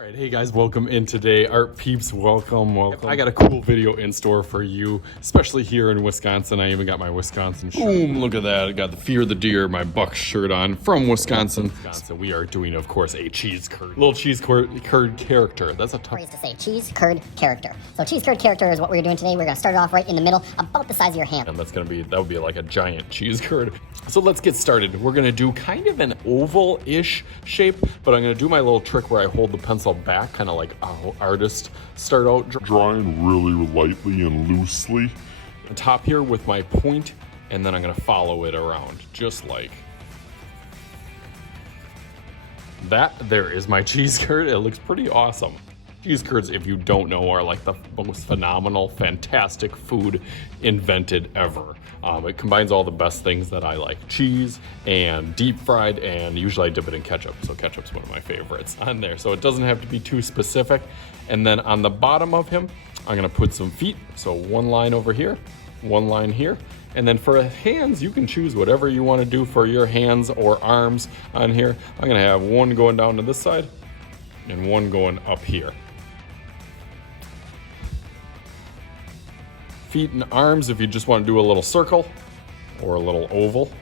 All right, hey guys, welcome in today. Art peeps, welcome. I got a cool video in store for you, especially here in Wisconsin. I even got my Wisconsin shirt. Boom, look at that. I got the Fear the Deer, my Buck shirt on from Wisconsin. So we are doing, of course, a cheese curd. Little cheese curd character. That's a tough phrase to say, cheese curd character. So cheese curd character is what we're doing today. We're gonna start it off right in the middle, about the size of your hand. And that would be like a giant cheese curd. So let's get started. We're gonna do kind of an oval-ish shape, but I'm gonna do my little trick where I hold the pencil back, kind of like artists start out drawing really lightly and loosely. On top here with my point, and then I'm gonna follow it around, just like that. There is my cheese curd. It looks pretty awesome. Cheese curds, if you don't know, are like the most phenomenal, fantastic food invented ever. It combines all the best things that I like. Cheese and deep fried, and usually I dip it in ketchup. So ketchup's one of my favorites on there. So it doesn't have to be too specific. And then on the bottom of him, I'm gonna put some feet. So one line over here, one line here. And then for hands, you can choose whatever you wanna do for your hands or arms on here. I'm gonna have one going down to this side and one going up here. Feet and arms, if you just want to do a little circle or a little oval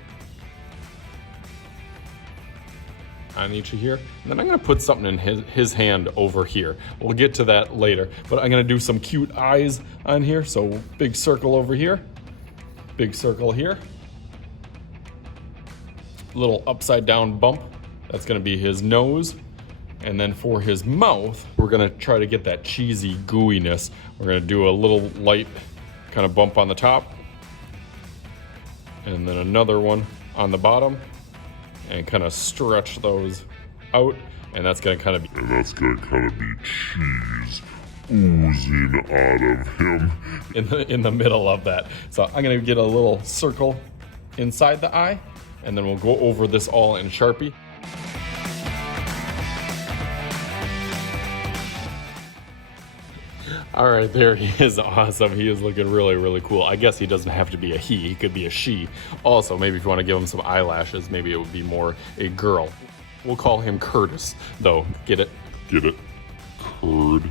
on each of here. And then I'm going to put something in his hand over here. We'll get to that later, but I'm going to do some cute eyes on here. So big circle over here, big circle here, little upside down bump. That's going to be his nose. And then for his mouth, we're going to try to get that cheesy gooiness. We're going to do a little light kind of bump on the top, and then another one on the bottom, and kind of stretch those out, and that's gonna kind of be cheese oozing out of him in the middle of that. So I'm gonna get a little circle inside the eye, and then we'll go over this all in Sharpie. All right, there he is. Awesome. He is looking really cool. I guess he doesn't have to be a he could be a she. Also, maybe if you want to give him some eyelashes, maybe it would be more a girl. We'll call him Curtis, though. Get it? Get it? Curd,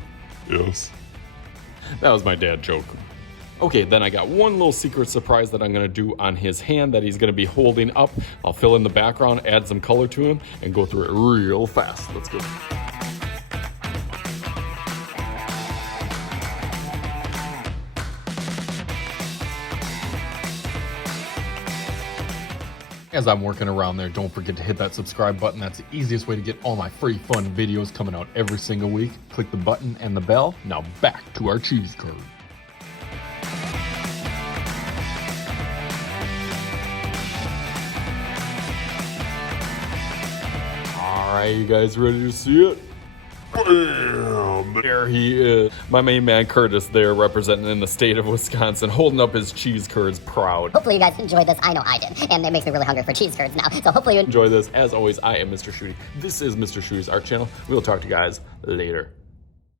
yes. That was my dad joke. Okay, then I got one little secret surprise that I'm gonna do on his hand that he's gonna be holding up. I'll fill in the background, add some color to him, and go through it real fast. Let's go. As I'm working around there, don't forget to hit that subscribe button. That's the easiest way to get all my free fun videos coming out every single week. Click the button and the bell. Now back to our cheese curd. All right, you guys ready to see it? Bam! There he is. My main man Curtis there, representing in the state of Wisconsin, holding up his cheese curds proud. Hopefully you guys enjoyed this. I know I did. And it makes me really hungry for cheese curds now. So hopefully you enjoy this. As always, I am Mr. Shooty. This is Mr. Shooty's art channel. We'll talk to you guys later.